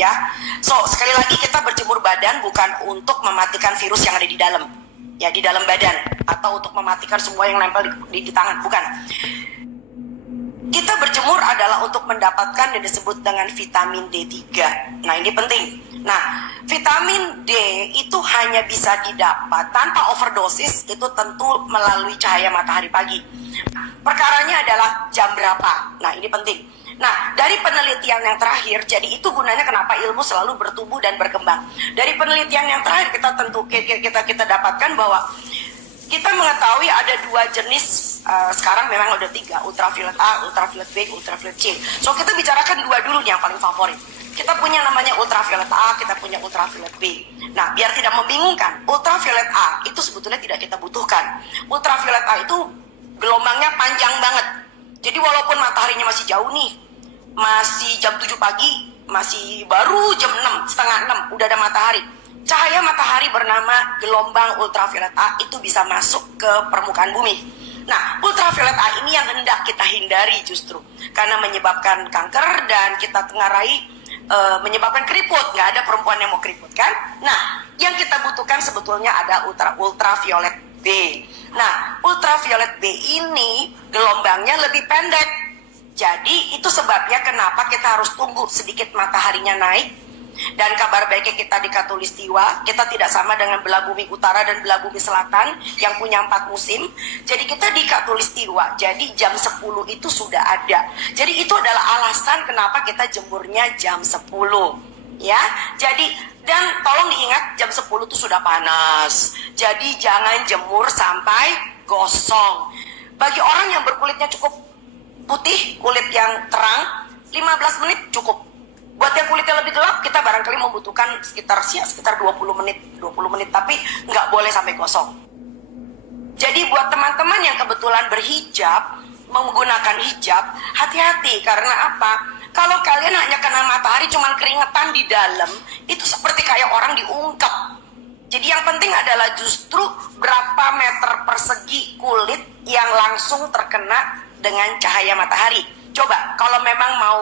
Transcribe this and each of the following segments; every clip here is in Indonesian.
ya. So sekali lagi, kita berjemur badan bukan untuk mematikan virus yang ada di dalam, ya, di dalam badan, atau untuk mematikan semua yang nempel di tangan, bukan. Kita berjemur adalah untuk mendapatkan yang disebut dengan vitamin D3. Nah, ini penting. Nah, vitamin D itu hanya bisa didapat tanpa overdosis, itu tentu melalui cahaya matahari pagi. Perkaranya adalah jam berapa. Nah, ini penting. Nah, dari penelitian yang terakhir, jadi itu gunanya kenapa ilmu selalu bertumbuh dan berkembang. Dari penelitian yang terakhir kita dapatkan bahwa kita mengetahui ada 2 jenis, sekarang memang ada 3, ultraviolet A, ultraviolet B, ultraviolet C. So kita bicarakan 2 dulu yang paling favorit. Kita punya namanya ultraviolet A, kita punya ultraviolet B. Nah, biar tidak membingungkan, ultraviolet A itu sebetulnya tidak kita butuhkan. Ultraviolet A itu gelombangnya panjang banget. Jadi walaupun mataharinya masih jauh nih, masih jam 7 pagi, masih baru jam 6, setengah 6, udah ada matahari. Cahaya matahari bernama gelombang ultraviolet A itu bisa masuk ke permukaan bumi. Nah, ultraviolet A ini yang hendak kita hindari justru, karena menyebabkan kanker dan kita tengarai menyebabkan keriput. Nggak ada perempuan yang mau keriput, kan? Nah, yang kita butuhkan sebetulnya ada ultraviolet B. Nah, ultraviolet B ini gelombangnya lebih pendek. Jadi itu sebabnya kenapa kita harus tunggu sedikit mataharinya naik. Dan kabar baiknya kita di Khatulistiwa, kita tidak sama dengan belah bumi utara dan belah bumi selatan yang punya 4 musim. Jadi kita di Khatulistiwa, jadi jam 10 itu sudah ada. Jadi itu adalah alasan kenapa kita jemurnya jam 10. Ya, jadi dan tolong diingat jam 10 itu sudah panas. Jadi jangan jemur sampai gosong. Bagi orang yang berkulitnya cukup putih, kulit yang terang, 15 menit cukup. Buat yang kulitnya lebih gelap, kita barangkali membutuhkan sekitar 20 menit, tapi nggak boleh sampai gosong. Jadi buat teman-teman yang kebetulan berhijab, menggunakan hijab, hati-hati. Karena apa? Kalau kalian hanya kena matahari cuman keringetan di dalam, itu seperti kayak orang diungkep. Jadi yang penting adalah justru berapa meter persegi kulit yang langsung terkena dengan cahaya matahari. Coba kalau memang mau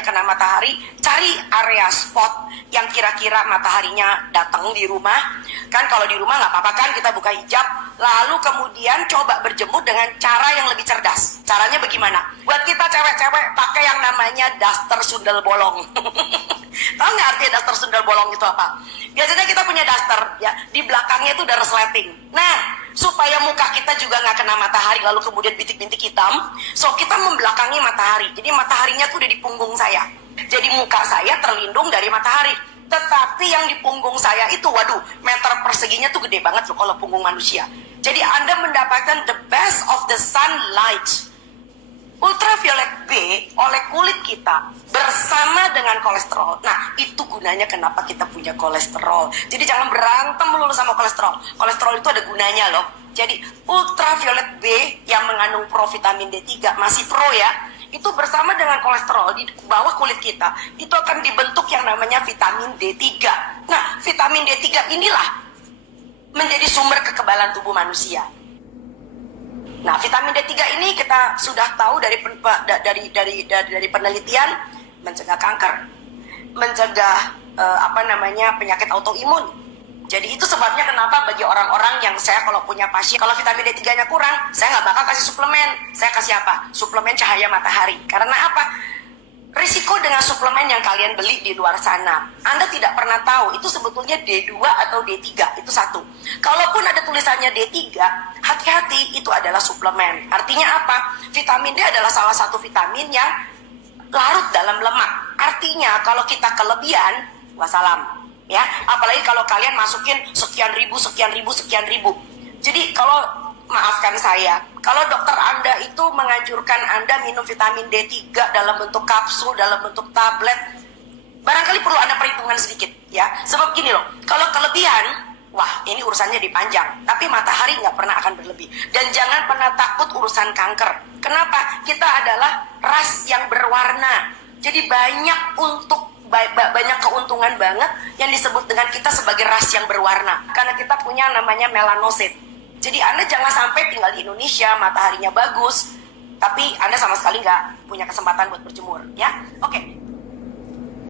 kena matahari, cari area spot yang kira-kira mataharinya datang di rumah. Kan kalau di rumah nggak apa-apa kan, kita buka hijab, lalu kemudian coba berjemur dengan cara yang lebih cerdas. Caranya bagaimana? Buat kita cewek-cewek pakai yang namanya daster sundel bolong. Tahu nggak artinya daster sundel bolong itu apa? Biasanya kita punya daster, ya, di belakangnya itu ada resleting. Nah, supaya muka kita juga nggak kena matahari lalu kemudian bintik-bintik hitam, so kita membelakangi matahari. Jadi mataharinya tuh udah di punggung saya, jadi muka saya terlindung dari matahari. Tetapi yang di punggung saya itu, waduh, meter perseginya tuh gede banget loh kalau punggung manusia. Jadi Anda mendapatkan the best of the sunlight. Ultraviolet B oleh kulit kita bersama dengan kolesterol. Nah, itu gunanya kenapa kita punya kolesterol. Jadi jangan berantem melulu sama kolesterol. Kolesterol itu ada gunanya loh. Jadi ultraviolet B yang mengandung provitamin D3 masih pro ya. Itu bersama dengan kolesterol di bawah kulit kita, itu akan dibentuk yang namanya vitamin D3. Nah, vitamin D3 inilah menjadi sumber kekebalan tubuh manusia. Nah, vitamin D3 ini kita sudah tahu dari penelitian mencegah kanker, mencegah penyakit autoimun. Jadi itu sebabnya kenapa bagi orang-orang yang saya kalau punya pasien, kalau vitamin D3-nya kurang, saya nggak bakal kasih suplemen. Saya kasih apa? Suplemen cahaya matahari. Karena apa? Risiko dengan suplemen yang kalian beli di luar sana, Anda tidak pernah tahu itu sebetulnya D2 atau D3, itu satu. Kalaupun ada tulisannya D3, hati-hati, itu adalah suplemen. Artinya apa? Vitamin D adalah salah satu vitamin yang larut dalam lemak. Artinya kalau kita kelebihan, wassalam. Ya, apalagi kalau kalian masukin sekian ribu. Jadi kalau, maafkan saya, kalau dokter Anda itu menganjurkan Anda minum vitamin D3 dalam bentuk kapsul, dalam bentuk tablet, barangkali perlu ada perhitungan sedikit ya. Sebab gini loh, kalau kelebihan, wah ini urusannya dipanjang. Tapi matahari nggak pernah akan berlebih. Dan jangan pernah takut urusan kanker. Kenapa? Kita adalah ras yang berwarna. Jadi banyak keuntungan banget yang disebut dengan kita sebagai ras yang berwarna. Karena kita punya namanya melanosit. Jadi Anda jangan sampai tinggal di Indonesia, mataharinya bagus, tapi Anda sama sekali nggak punya kesempatan buat berjemur, ya. Oke.